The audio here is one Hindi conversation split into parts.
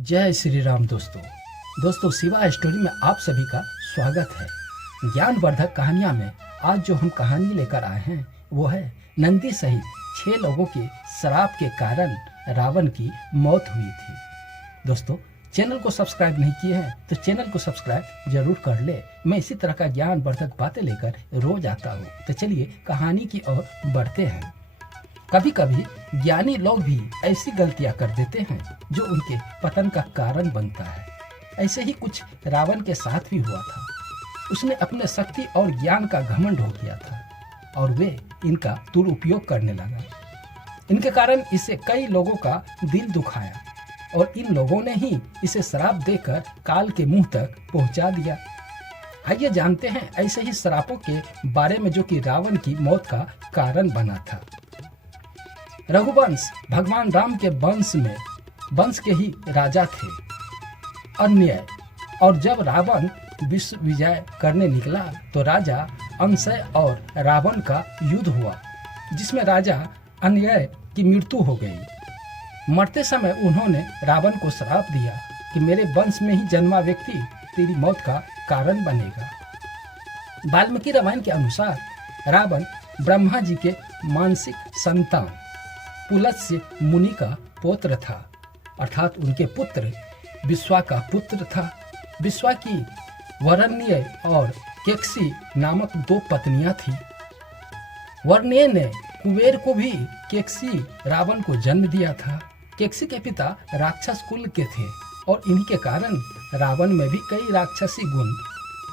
जय श्री राम दोस्तों शिवा स्टोरी में आप सभी का स्वागत है। ज्ञानवर्धक कहानियां में आज जो हम कहानी लेकर आए हैं वो है नंदी सहित 6 लोगों के श्राप के कारण रावण की मौत हुई थी। दोस्तों चैनल को सब्सक्राइब नहीं किए हैं तो चैनल को सब्सक्राइब जरूर कर ले। मैं इसी तरह का ज्ञानवर्धक बातें लेकर रोज आता हूँ। तो चलिए कहानी की ओर बढ़ते हैं। कभी कभी ज्ञानी लोग भी ऐसी गलतियां कर देते हैं जो उनके पतन का कारण बनता है। ऐसे ही कुछ रावण के साथ भी हुआ था। उसने अपने शक्ति और ज्ञान का घमंड हो किया था और वे इनका दुरुपयोग करने लगा। इनके कारण इसे कई लोगों का दिल दुखाया और इन लोगों ने ही इसे श्राप देकर काल के मुंह तक पहुंचा दिया। आइए जानते हैं ऐसे ही श्रापों के बारे में जो कि रावण की मौत का कारण बना था। रघुवंश भगवान राम के वंश के ही राजा थे अन्याय। और जब रावण विश्व विजय करने निकला तो राजा अंशय और रावण का युद्ध हुआ जिसमें राजा अन्याय की मृत्यु हो गई। मरते समय उन्होंने रावण को श्राप दिया कि मेरे वंश में ही जन्मा व्यक्ति तेरी मौत का कारण बनेगा। वाल्मीकि रामायण के अनुसार रावण ब्रह्मा जी के मानसिक संतान पुलत्स्य मुनि का पुत्र था, अर्थात उनके पुत्र विश्वा का पुत्र था। विश्वा की वरण्य और केकसी नामक 2 पत्नियां थी। वरण्य ने कुबेर को भी केकसी रावण को जन्म दिया था। केकसी के पिता राक्षस कुल के थे और इन्हीं के कारण रावण में भी कई राक्षसी गुण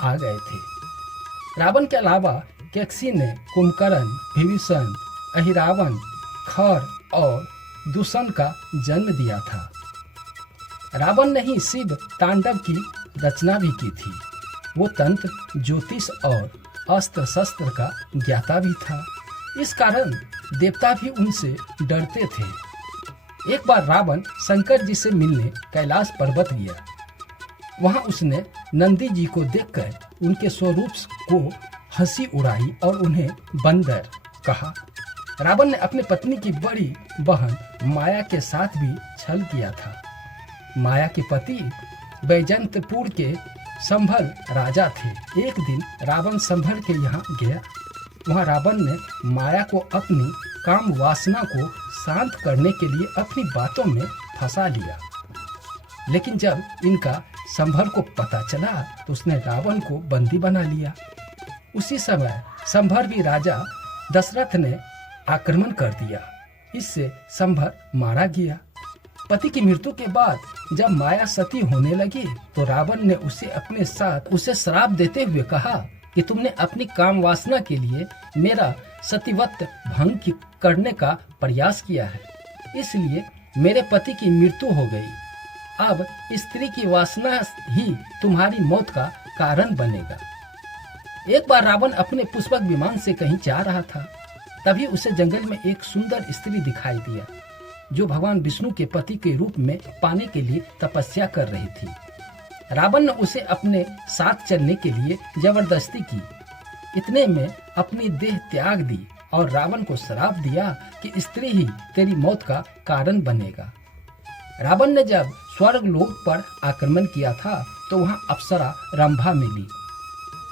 आ गए थे। रावण के अलावा केकसी ने कुंभकर्ण, विभीषण, अहिरावण, खर और दूषण का जन्म दिया था। रावण ने ही शिव तांडव की रचना भी की थी। वो तंत्र, ज्योतिष और अस्त्र शस्त्र का ज्ञाता भी था। इस कारण देवता भी उनसे डरते थे। एक बार रावण शंकर जी से मिलने कैलाश पर्वत गया। वहां उसने नंदी जी को देखकर उनके स्वरूप को हंसी उड़ाई और उन्हें बंदर कहा। रावण ने अपनी पत्नी की बड़ी बहन माया के साथ भी छल किया था। माया के पति बैजंतपुर के संभल राजा थे। एक दिन रावण संभल के यहाँ गया। वहाँ रावण ने माया को अपनी काम वासना को शांत करने के लिए अपनी बातों में फंसा लिया। लेकिन जब इनका संभल को पता चला तो उसने रावण को बंदी बना लिया। उसी समय संभल भी राजा दशरथ ने आक्रमण कर दिया। इससे संभल मारा गया। पति की मृत्यु के बाद जब माया सती होने लगी तो रावण ने उसे श्राप देते हुए कहा कि तुमने अपनी काम वासना के लिए मेरा सतीवत भंग करने का प्रयास किया है, इसलिए मेरे पति की मृत्यु हो गई। अब स्त्री की वासना ही तुम्हारी मौत का कारण बनेगा। एक बार रावण अपने पुष्पक विमान से कहीं जा रहा था। तभी उसे जंगल में एक सुंदर स्त्री दिखाई दिया जो भगवान विष्णु के पति के रूप में पाने के लिए तपस्या कर रही थी। रावण ने उसे अपने साथ चलने के लिए जबरदस्ती की। इतने में अपनी देह त्याग दी और रावण को श्राप दिया कि स्त्री ही तेरी मौत का कारण बनेगा। रावण ने जब स्वर्ग लोक पर आक्रमण किया था तो वहाँ अप्सरा रंभा मिली।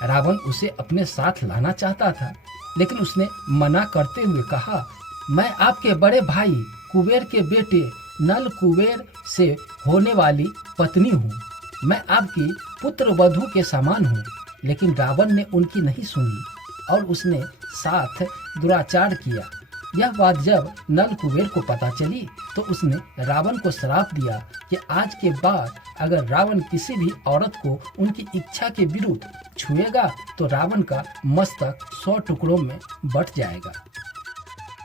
रावण उसे अपने साथ लाना चाहता था लेकिन उसने मना करते हुए कहा, मैं आपके बड़े भाई कुबेर के बेटे नल कुबेर से होने वाली पत्नी हूँ। मैं आपकी पुत्र वधू के समान हूँ। लेकिन रावण ने उनकी नहीं सुनी और उसने साथ दुराचार किया। यह बात जब नल कुबेर को पता चली तो उसने रावण को श्राप दिया कि आज के बाद अगर रावण किसी भी औरत को उनकी इच्छा के विरुद्ध छुएगा तो रावण का मस्तक 100 टुकड़ों में बट जाएगा।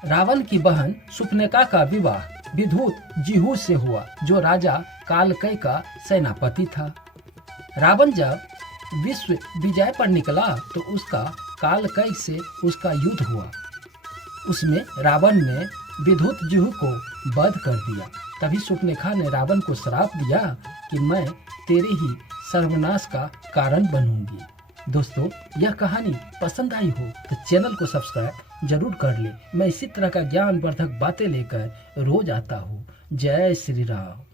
रावण की बहन सुपनेका का विवाह विधूत जिहू से हुआ जो राजा कालकय का सेनापति था। रावण जब विश्व विजय पर निकला तो उसका कालकय से उसका युद्ध हुआ। उसमें रावण ने विधूत जिहू को वध कर दिया। तभी सुपनेखा ने रावण को श्राप दिया कि मैं तेरे ही सर्वनाश का कारण बनूंगी। दोस्तों यह कहानी पसंद आई हो तो चैनल को सब्सक्राइब जरूर कर ले। मैं इसी तरह का ज्ञानवर्धक बातें लेकर रोज आता हूँ। जय श्री राम।